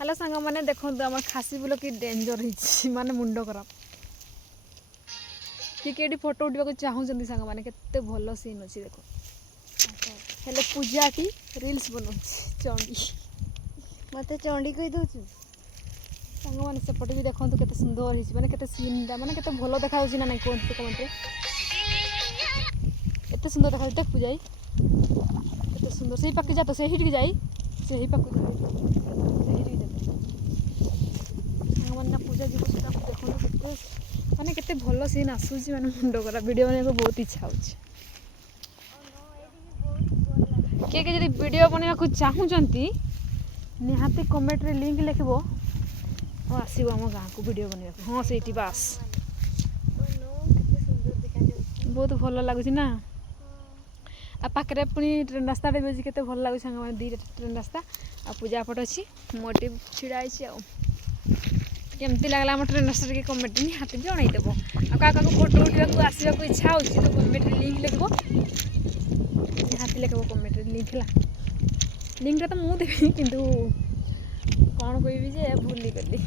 hello सांग मैंने देखो आम खासी बुल कि डेंजर हो माने मुंड खराब किए फोटो उठा चाहूँ सांग मैंने केते भल सीन अच्छी देख हेले पूजाटी रील्स बना चंडी मत चंडी कही दौचु सांग मैंने सेपटे भी देखो केते सुंदर हो माने केते सीन माने केते भल देखा ना नहीं कहते कमेंट एत सुंदर देखा देख पूजा केते सुंदर से पाखी जा तो से जाई से पाखु मैंने पूजा जीव सीधा देखो केते माने केते भल सीन आसूसी माने मुंड करा वीडियो बनाने बहुत इच्छा होची किए कि जब वीडियो बनवाक चाहूँगी निहाती कमेंट रे लिंक लिखब और आसो आम गाँव को वीडियो बनवाक हाँ से बास बहुत भल लगुच ना आ पाखे पुणी ट्रेन रास्ता भी अच्छी केते भल लगुच सांग दी ट्रेन रास्ता आ पूजा पट अच्छी मोटे छिड़ा केमती लगला आम ट्रेन रास्ता के कमेंट निहाती जनईदेव आ फोटो उठा आसवाक इच्छा हो तो कमेंट लिंक लिखब निहाती लिखब कमेंट लिंक है लिंक तो मुझे देवी किंतु कौन कहि भूली गली